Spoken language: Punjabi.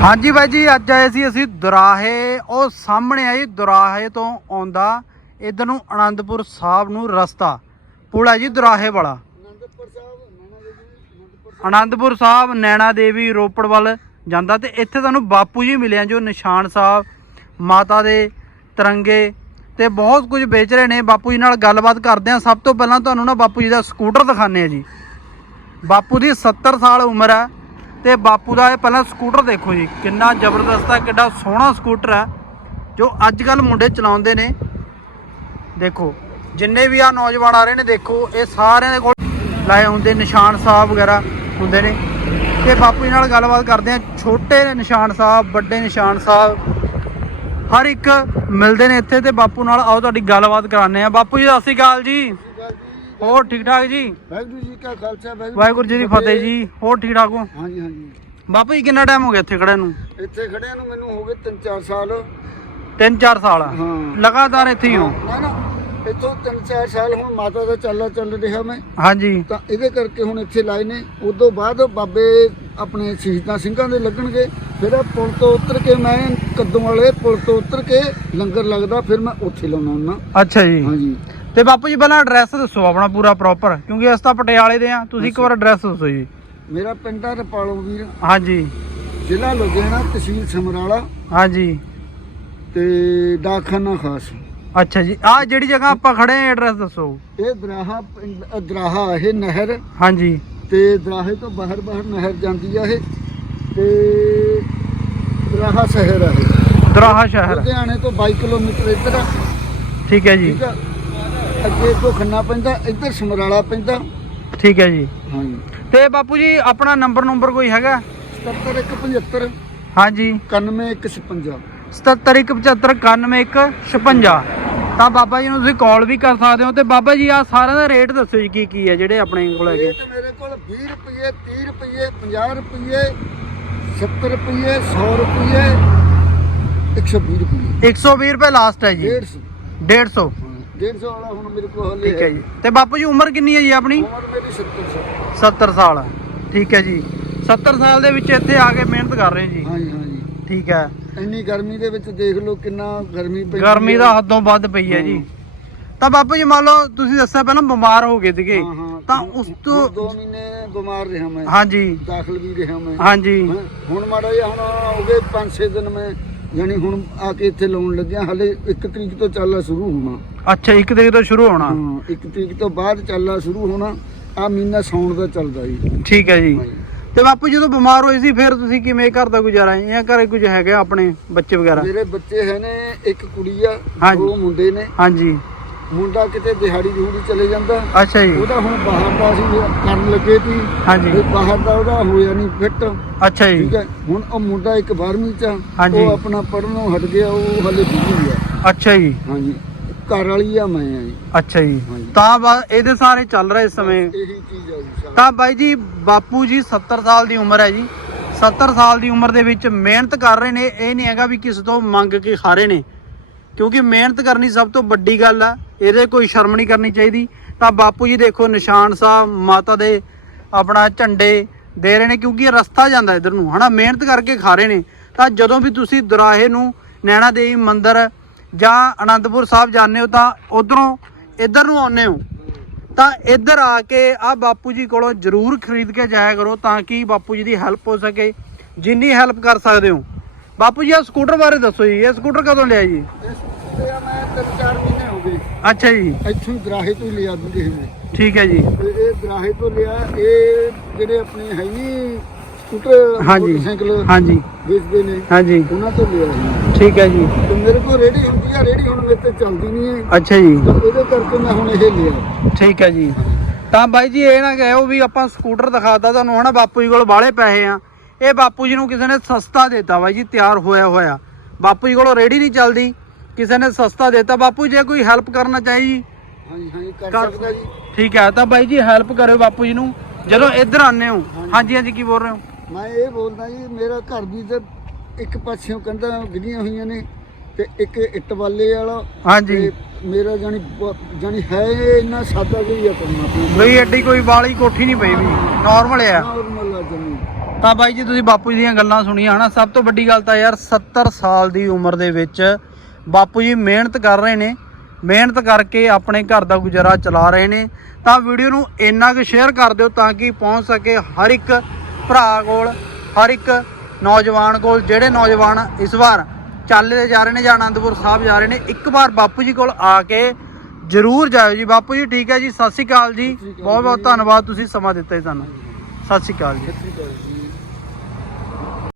ਹਾਂਜੀ ਬਾਈ ਜੀ, ਅੱਜ ਆਏ ਸੀ ਅਸੀਂ ਦੁਰਾਹੇ। ਉਹ ਸਾਹਮਣੇ ਆਈ, ਦੁਰਾਹੇ ਤੋਂ ਆਉਂਦਾ ਇਧਰ ਨੂੰ ਆਨੰਦਪੁਰ ਸਾਹਿਬ ਨੂੰ ਰਸਤਾ। ਪੁਲ ਹੈ ਜੀ ਦੁਰਾਹੇ ਵਾਲਾ। ਆਨੰਦਪੁਰ ਸਾਹਿਬ, ਨੈਣਾ ਦੇਵੀ, ਰੋਪੜ ਵੱਲ ਜਾਂਦਾ ਤੇ ਇੱਥੇ ਤੁਹਾਨੂੰ ਬਾਪੂ ਜੀ ਮਿਲਿਆ ਜੋ ਨਿਸ਼ਾਨ ਸਾਹਿਬ, ਮਾਤਾ ਦੇ ਤਿਰੰਗੇ ਤੇ ਬਹੁਤ ਕੁਝ ਵੇਚ ਰਹੇ ਨੇ। ਬਾਪੂ ਜੀ ਨਾਲ ਗੱਲਬਾਤ ਕਰਦੇ ਆ। ਸਭ ਤੋਂ ਪਹਿਲਾਂ ਤੁਹਾਨੂੰ ਨਾ ਬਾਪੂ ਜੀ ਦਾ ਸਕੂਟਰ ਦਿਖਾਣੇ ਆ ਜੀ। ਬਾਪੂ ਦੀ 70 ਸਾਲ ਉਮਰ ਹੈ। ਤੇ ਬਾਪੂ ਦਾ ਇਹ ਪਹਿਲਾਂ ਸਕੂਟਰ ਦੇਖੋ ਜੀ, ਕਿੰਨਾ ਜ਼ਬਰਦਸਤ ਹੈ, ਕਿੱਡਾ ਸੋਹਣਾ ਸਕੂਟਰ ਹੈ, ਜੋ ਅੱਜ ਕੱਲ ਮੁੰਡੇ ਚਲਾਉਂਦੇ ਨੇ। ਦੇਖੋ, ਜਿੰਨੇ ਵੀ ਆ ਨੌਜਵਾਨ ਆ ਰਹੇ ਨੇ, ਦੇਖੋ, ਇਹ ਸਾਰਿਆਂ ਦੇ ਕੋਲ ਲਾਏ ਹੁੰਦੇ ਨਿਸ਼ਾਨ ਸਾਹਿਬ ਵਗੈਰਾ ਹੁੰਦੇ ਨੇ। ਤੇ ਬਾਪੂ ਜੀ ਨਾਲ ਗੱਲਬਾਤ ਕਰਦੇ ਆ ਛੋਟੇ ਨਿਸ਼ਾਨ ਸਾਹਿਬ, ਵੱਡੇ ਨਿਸ਼ਾਨ ਸਾਹਿਬ, ਹਰ ਇੱਕ ਮਿਲਦੇ ਨੇ ਇੱਥੇ ਤੇ ਬਾਪੂ ਨਾਲ ਆਓ, ਤੁਹਾਡੀ ਗੱਲਬਾਤ ਕਰਾਉਂਦੇ ਆ ਬਾਪੂ ਜੀ, ਸਤਿ ਸ਼੍ਰੀ ਅਕਾਲ ਜੀ। ਹੋਰ ਠੀਕ ਠਾਕ ਜੀ? ਵਾਹਿਗੁਰੂ ਜੀ ਕਾ ਖਾਲਸਾ ਵਾਹਿਗੁਰੂ ਜੀ ਦੀ ਫਤਿਹ। ਜੀ। ਹੋਰ ਠੀਕ ਠਾਕ ਹੋ? ਹਾਂਜੀ ਹਾਂਜੀ। ਬਾਪੂ ਜੀ ਕਿੰਨਾ ਟਾਈਮ ਹੋ ਗਿਆ ਇੱਥੇ ਖੜੇ ਨੂੰ? ਇੱਥੇ ਖੜਿਆਂ ਨੂੰ ਮੈਨੂੰ ਹੋ ਗਏ 3-4 ਸਾਲ। 3-4 ਸਾਲ? ਹਾਂ। ਲਗਾਤਾਰ ਇੱਥੇ ਹੀ ਹੋ? ਨਾ ਨਾ। ਇੱਥੋਂ 3-4 ਸਾਲ ਹੁਣ ਮਾਤਾ ਦਾ ਚੱਲਾ ਚੱਲ ਰਿਹਾ ਮੈਂ। ਹਾਂਜੀ। ਤਾਂ ਇਹਦੇ ਕਰਕੇ ਹੁਣ ਇੱਥੇ ਲਾਏ ਨੇ। ਉਦੋਂ ਬਾਅਦ ਬਾਬੇ ਆਪਣੇ ਸ਼ਹੀਦਾਂ ਸਿੰਘਾਂ ਦੇ ਲੱਗਣਗੇ। ਫਿਰ ਪੁਲ ਤੋਂ ਉਤਰ ਕੇ ਮੈਂ ਕੱਦੋਂ ਵਾਲੇ ਪੁਲ ਤੋਂ ਉਤਰ ਕੇ ਲੰਗਰ ਲੱਗਦਾ ਫਿਰ ਮੈਂ ਉੱਥੇ ਲਾਉਣਾ ਹੁੰਦਾ। ਅੱਛਾ ਜੀ। ਹਾਂਜੀ। ਤੇ ਬਾਪੂ ਜੀ ਪਹਿਲਾਂ ਐਡਰੈਸ ਦੱਸੋ ਆਪਣਾ ਪੂਰਾ ਪ੍ਰੋਪਰ ਕਿਉਂਕਿ ਅਸੀਂ ਤਾਂ ਪਟਿਆਲੇ ਦੇ ਆ ਤੁਸੀਂ ਇੱਕ ਵਾਰ ਐਡਰੈਸ ਦੱਸੋ ਜੀ। ਮੇਰਾ ਪਿੰਡ ਆ ਰਪਾਲੋ ਵੀਰ। ਹਾਂਜੀ। ਜ਼ਿਲ੍ਹਾ ਲੁਧਿਆਣਾ ਤਹਿਸੀਲ ਸਮਰਾਲਾ। ਹਾਂਜੀ। ਤੇ ਡਾਕਖਾਨਾ ਖਾਸ। ਅੱਛਾ ਜੀ। ਆ ਜਿਹੜੀ ਜਗ੍ਹਾ ਆਪਾਂ ਖੜੇ ਆ ਐਡਰੈਸ ਦੱਸੋ। ਇਹ ਦਰਾਹਾ ਪਿੰਡ ਦਰਾਹਾ ਇਹ ਨਹਿਰ। ਹਾਂਜੀ। ਤੇ ਦਰਾਹੇ ਤੋਂ ਬਾਹਰ ਬਾਹਰ ਨਹਿਰ ਜਾਂਦੀ ਆ ਇਹ। ਤੇ ਦਰਾਹਾ ਸ਼ਹਿਰ ਇਹ। ਦਰਾਹਾ ਸ਼ਹਿਰ। ਲੁਧਿਆਣੇ ਤੋਂ 22 ਕਿਲੋਮੀਟਰ ਇੱਧਰ ਆ। ਠੀਕ ਹੈ ਜੀ। ਠੀਕ ਆ। ਅੱਗੇ ਤੋਂ ਖੰਨਾ ਪੈਂਦਾ ਇੱਧਰ ਸਮਰਾਲਾ ਪੈਂਦਾ। ਠੀਕ ਹੈ ਜੀ। ਹਾਂਜੀ। ਤੇ ਬਾਪੂ ਜੀ ਆਪਣਾ ਨੰਬਰ ਨੰਬਰ ਕੋਈ ਹੈਗਾ? 77175 ਹਾਂਜੀ। 9156 77759156 ਤਾਂ ਬਾਬਾ ਜੀ ਨੂੰ ਤੁਸੀਂ ਕਾਲ ਵੀ ਕਰ ਸਕਦੇ ਹੋ ਤੇ ਬਾਬਾ ਜੀ ਆ ਸਾਰਿਆਂ ਦਾ ਰੇਟ ਦੱਸੋ ਜੀ ਕੀ ਕੀ ਹੈ ਜਿਹੜੇ ਆਪਣੇ ਕੋਲ ਹੈਗੇ। ਤੇ ਮੇਰੇ ਕੋਲ 20 ਰੁਪਏ 30 ਰੁਪਏ 50 ਰੁਪਏ। 70 ਰੁਪਏ 100 ਰੁਪਏ 120 ਰੁਪਏ 120 ਰੁਪਏ ਲਾਸਟ ਹੈ ਜੀ। 150 150 150 ਵਾਲਾ ਹੁਣ ਮੇਰੇ ਕੋਲ ਹਲੇ ਠੀਕ ਹੈ ਜੀ। ਤੇ ਬਾਪੂ ਜੀ ਉਮਰ ਕਿੰਨੀ ਹੈ ਜੀ ਆਪਣੀ? ਉਮਰ ਮੇਰੀ 70 ਸਾਲ। 70 ਸਾਲ। ਠੀਕ ਹੈ ਜੀ। 70 ਸਾਲ ਦੇ ਵਿੱਚ ਇੱਥੇ ਆ ਕੇ ਮਿਹਨਤ ਕਰ ਰਹੇ ਜੀ। ਠੀਕ ਹੈ। ਇੰਨੀ ਗਰਮੀ ਦੇ ਵਿੱਚ ਦੇਖ ਲਓ ਕਿੰਨਾ ਗਰਮੀ ਪਈ ਗਰਮੀ ਦਾ ਹੱਦੋਂ ਵੱਧ ਪਈ ਹੈ ਜੀ। ਤਾਂ ਬਾਪੂ ਜੀ ਮੰਨ ਲਓ ਤੁਸੀਂ ਦੱਸਿਆ ਪਹਿਲਾਂ ਬਿਮਾਰ ਹੋ ਗਏ ਸੀਗੇ। ਤਾਂ ਉਸ ਤੋਂ 2 ਮਹੀਨੇ ਬਿਮਾਰ ਰਿਹਾ ਮੈਂ। ਹਾਂਜੀ। ਦਾਖਲ ਵੀ ਰਿਹਾ ਮੈਂ। ਹਾਂਜੀ। ਹੁਣ ਮਾੜਾ ਜਿਹਾ ਹੁਣ ਹੋ ਗਏ 5-6 ਦਿਨ ਮੈਂ ਯਾਨੀ ਹੁਣ ਆ ਕੇ ਇੱਥੇ ਲਾਉਣ ਲੱਗਿਆ। ਹਲੇ 1 ਤਰੀਕ ਤੋਂ ਚੱਲਣਾ ਸ਼ੁਰੂ ਹੋਣਾ। ਅੱਛਾ ਇੱਕ ਤਰੀਕ ਤੋਂ ਸ਼ੁਰੂ ਹੋਣਾ? ਹਾਂ 1 ਤਰੀਕ ਤੋਂ ਬਾਅਦ ਚੱਲਣਾ ਸ਼ੁਰੂ ਹੋਣਾ। ਆ ਮਹੀਨਾ ਸੌਣ ਦਾ ਚੱਲਦਾ ਜੀ। ਠੀਕ ਹੈ ਜੀ। ਤੇ ਬਾਪੂ ਜਦੋਂ ਬਿਮਾਰ ਹੋਏ ਸੀ ਫਿਰ ਤੁਸੀਂ ਕਿਵੇਂ ਘਰ ਦਾ ਗੁਜ਼ਾਰਾ? ਜਾਂ ਘਰੇ ਕੁਝ ਹੈਗਾ ਆਪਣੇ ਬੱਚੇ ਵਗੈਰਾ? ਮੇਰੇ ਬੱਚੇ ਹੈ ਨੇ ਇੱਕ ਕੁੜੀ ਆ। ਦੋ ਮੁੰਡੇ ਨੇ। ਹਾਂਜੀ। ਮੁੰਡਾ ਕਿਤੇ ਦਿਹਾੜੀ ਦਿਹੂੜੀ ਚਲੇ ਜਾਂਦਾ। ਅੱਛਾ ਜੀ। ਉਹਦਾ ਹੁਣ ਬਾਹਰ ਦਾ ਸੀ ਕਰਨ ਲੱਗੇ ਸੀ। ਹਾਂਜੀ। ਤੇ ਬਾਹਰ ਦਾ ਉਹਦਾ ਹੋਇਆ ਨਹੀਂ ਫਿੱਟ ਅੱਛਾ ਜੀ। ਠੀਕ ਹੈ। ਹੁਣ ਉਹ ਮੁੰਡਾ ਇੱਕ 12ਵੀਂ ਚ ਆ, ਹਾਂਜੀ। ਉਹ ਆਪਣਾ ਪੜਨੋਂ ਹਟ ਗਿਆ ਉਹ ਹਲੇ ਬਿਜ਼ੀ ਆ। ਅੱਛਾ ਜੀ। ਹਾਂਜੀ। ਘਰ ਵਾਲੀ ਆ ਮੈਂ ਆ ਜੀ। ਅੱਛਾ ਜੀ। ਹਾਂਜੀ। ਤਾਂ ਬਾ- ਇਹਦੇ ਸਾਰੇ ਚੱਲ ਰਹੇ ਇਸ ਸਮੇਂ। ਇਹੀ ਚੀਜ਼ ਆ ਜੀ ਸਾਰੀ। ਤਾਂ ਬਾਈ ਜੀ ਬਾਪੂ ਜੀ 70 ਸਾਲ ਦੀ ਉਮਰ ਹੈ ਜੀ। 70 ਸਾਲ ਦੀ ਉਮਰ ਦੇ ਵਿੱਚ ਮਿਹਨਤ ਕਰ ਰਹੇ ਨੇ। ਇਹ ਨਹੀਂ ਹੈਗਾ ਵੀ ਕਿਸੇ ਤੋਂ ਮੰਗ ਕੇ ਖਾ ਰਹੇ ਨੇ। ਕਿਉਂਕਿ ਮਿਹਨਤ ਕਰਨੀ ਸਭ ਤੋਂ ਵੱਡੀ ਗੱਲ ਆ, ਇਹਦੇ ਕੋਈ ਸ਼ਰਮ ਨਹੀਂ ਕਰਨੀ ਚਾਹੀਦੀ। ਤਾਂ ਬਾਪੂ ਜੀ ਦੇਖੋ, ਨਿਸ਼ਾਨ ਸਾਹਿਬ, ਮਾਤਾ ਦੇ ਆਪਣਾ ਝੰਡੇ ਦੇ ਰਹੇ ਨੇ, ਕਿਉਂਕਿ ਇਹ ਰਸਤਾ ਜਾਂਦਾ ਇਧਰ ਨੂੰ, ਹਨਾ? ਮਿਹਨਤ ਕਰਕੇ ਖਾ ਰਹੇ ਨੇ। ਤਾਂ ਜਦੋਂ ਵੀ ਤੁਸੀਂ ਦੁਰਾਹੇ ਨੂੰ ਨੈਣਾ ਦੇਵੀ ਮੰਦਿਰ ਜਾਂ ਅਨੰਦਪੁਰ ਸਾਹਿਬ ਜਾਂਦੇ ਹੋ, ਤਾਂ ਉਧਰੋਂ ਇੱਧਰ ਨੂੰ ਆਉਂਦੇ ਹੋ। ਤਾਂ ਇੱਧਰ ਆ ਕੇ ਆ ਬਾਪੂ ਜੀ ਕੋਲੋਂ ਜਰੂਰ ਖਰੀਦ ਕੇ ਜਾਇਆ ਕਰੋ, ਤਾਂ ਕਿ ਬਾਪੂ ਜੀ ਦੀ ਹੈਲਪ ਹੋ ਸਕੇ, ਜਿੰਨੀ ਹੈਲਪ ਕਰ ਸਕਦੇ ਹੋ। ਬਾਪੂ ਜੀ ਆ ਸਕੂਟਰ ਬਾਰੇ ਦੱਸੋ ਜੀ, ਇਹ ਸਕੂਟਰ ਕਦੋਂ ਲਿਆ ਜੀ? ਮੈਂ ਤਿੰਨ ਚਾਰ ਮਹੀਨੇ ਹੋ ਗਏ। ਅੱਛਾ ਜੀ। ਇੱਥੋਂ ਹੀ ਦਰਾਹੇ ਤੋਂ ਹੀ ਲਿਆ ਦੂਗੇ ਇਹ ਠੀਕ ਹੈ ਜੀ। ਤੇ ਇਹ ਦਰਾਹੇ ਤੋਂ ਲਿਆ ਇਹ ਜਿਹੜੇ ਆਪਣੇ ਹੈ ਨਹੀਂ ਸਕੂਟਰ ਹਾਂਜੀ। ਮੋਟਰਸਾਈਕਲ ਹਾਂਜੀ। ਵੇਚਦੇ ਨੇ ਹਾਂਜੀ। ਉਹਨਾਂ ਤੋਂ ਲਿਆ ਸੀ। ਠੀਕ ਹੈ ਜੀ। ਤੇ ਮੇਰੇ ਕੋਲ ਰੇੜੀ ਹੁੰਦੀ ਆ ਰੇੜੀ ਹੁਣ ਮੇਰੇ ਤੇ ਚੱਲਦੀ ਨਹੀਂ ਹੈ। ਅੱਛਾ ਜੀ। ਤਾਂ ਇਹਦੇ ਕਰਕੇ ਮੈਂ ਹੁਣ ਇਹ ਲਿਆ। ਠੀਕ ਹੈ ਜੀ। ਤਾਂ ਬਾਈ ਜੀ ਇਹ ਨਾ ਕਹੋ ਵੀ ਆਪਾਂ ਸਕੂਟਰ ਦਿਖਾਤਾ ਤੁਹਾਨੂੰ ਹਨਾ ਬਾਪੂ ਜੀ ਕੋਲ ਬਾਹਲੇ ਪੈਸੇ ਆ। ਇਹ ਬਾਪੂ ਜੀ ਨੂੰ ਕਿਸੇ ਨੇ ਸਸਤਾ ਦਿੱਤਾ ਬਾਈ ਜੀ ਤਿਆਰ ਹੋਇਆ ਹੋਇਆ ਬਾਪੂ ਜੀ ਕੋਲੋਂ ਰੇੜੀ ਨਹੀਂ ਚੱਲਦੀ। ਕਿਸੇ ਨੇ ਸਸਤਾ ਦਿੱਤਾ ਬਾਪੂ ਜੀ ਕੋਈ ਹੈਲਪ ਕਰਨਾ ਚਾਹੀ ਜੀ। ਹਾਂਜੀ ਹਾਂਜੀ ਕਰ ਕਰ- ਸਕਦਾ ਜੀ। ਠੀਕ ਹੈ ਤਾਂ ਬਾਈ ਜੀ ਹੈਲਪ ਕਰਿਓ ਬਾਪੂ ਜੀ ਨੂੰ। ਜਦੋਂ ਇੱਧਰ ਆਨੇ ਹੋ। ਹਾਂਜੀ। ਹਾਂਜੀ ਕੀ ਬੋਲ ਰਹੇ ਹੋ? ਮੈਂ ਇਹ ਬੋਲਦਾ ਜੀ ਮੇਰਾ ਘਰ ਵੀ ਤੇ ਇੱਕ ਪਾਸਿਓਂ ਕੰਧਾਂ ਗਿਰੀਆਂ ਹੋਈਆਂ ਨੇ ਤੇ ਇੱਕ ਇੱਟ ਵਾਲੇ ਵਾਲਾ ਹਾਂਜੀ। ਤੇ ਮੇਰਾ ਜਾਨੀ ਬ- ਜਾਨੀ ਹੈ ਇੰਨਾ ਸਾਦਾ ਜਿਹਾ ਹੀ ਆ ਕਰਨਾ ਬਈ ਐਡੀ ਕੋਈ ਵਾਲੀ ਕੋਠੀ ਨਹੀਂ ਪਈ ਵੀ। ਨਾਰਮਲ ਆ। ਨਾਰਮਲ ਆ ਜਮੀ। ਤਾਂ ਬਾਈ ਜੀ ਤੁਸੀਂ ਬਾਪੂ ਜੀ ਦੀਆਂ ਗੱਲਾਂ ਸੁਣੀਆਂ ਹਨਾ? ਸਭ ਤੋਂ ਵੱਡੀ ਗੱਲ ਤਾਂ ਯਾਰ 70 ਸਾਲ ਦੀ ਉਮਰ ਦੇ ਵਿੱਚ ਬਾਪੂ ਜੀ ਮਿਹਨਤ ਕਰ ਰਹੇ ਨੇ ਮਿਹਨਤ ਕਰਕੇ ਆਪਣੇ ਘਰ ਦਾ ਗੁਜ਼ਾਰਾ ਚਲਾ ਰਹੇ ਨੇ। ਤਾਂ ਵੀਡੀਓ ਨੂੰ ਇੰਨਾ ਕੁ ਸ਼ੇਅਰ ਕਰ ਦਿਓ ਤਾਂ ਕਿ ਪਹੁੰਚ ਸਕੇ ਹਰ ਇੱਕ ਭਰਾ ਕੋਲ ਹਰ ਇੱਕ ਨੌਜਵਾਨ ਕੋਲ ਜਿਹੜੇ ਨੌਜਵਾਨ ਇਸ ਵਾਰ ਚਾਲੇ ਤੇ ਜਾ ਰਹੇ ਨੇ ਜਾਂ ਆਨੰਦਪੁਰ ਸਾਹਿਬ ਜਾ ਰਹੇ ਨੇ ਇੱਕ ਵਾਰ ਬਾਪੂ ਜੀ ਕੋਲ ਆ ਕੇ ਜਰੂਰ ਜਾਇਓ ਜੀ। ਬਾਪੂ ਜੀ ਠੀਕ ਹੈ ਜੀ ਸਤਿ ਸ਼੍ਰੀ ਅਕਾਲ ਜੀ। ਬਹੁਤ ਬਹੁਤ। ਧੰਨਵਾਦ ਤੁਸੀਂ ਸਮਾਂ ਦਿੱਤਾ ਜੀ ਸਾਨੂੰ। ਸਤਿ ਸ਼੍ਰੀ ਅਕਾਲ ਜੀ।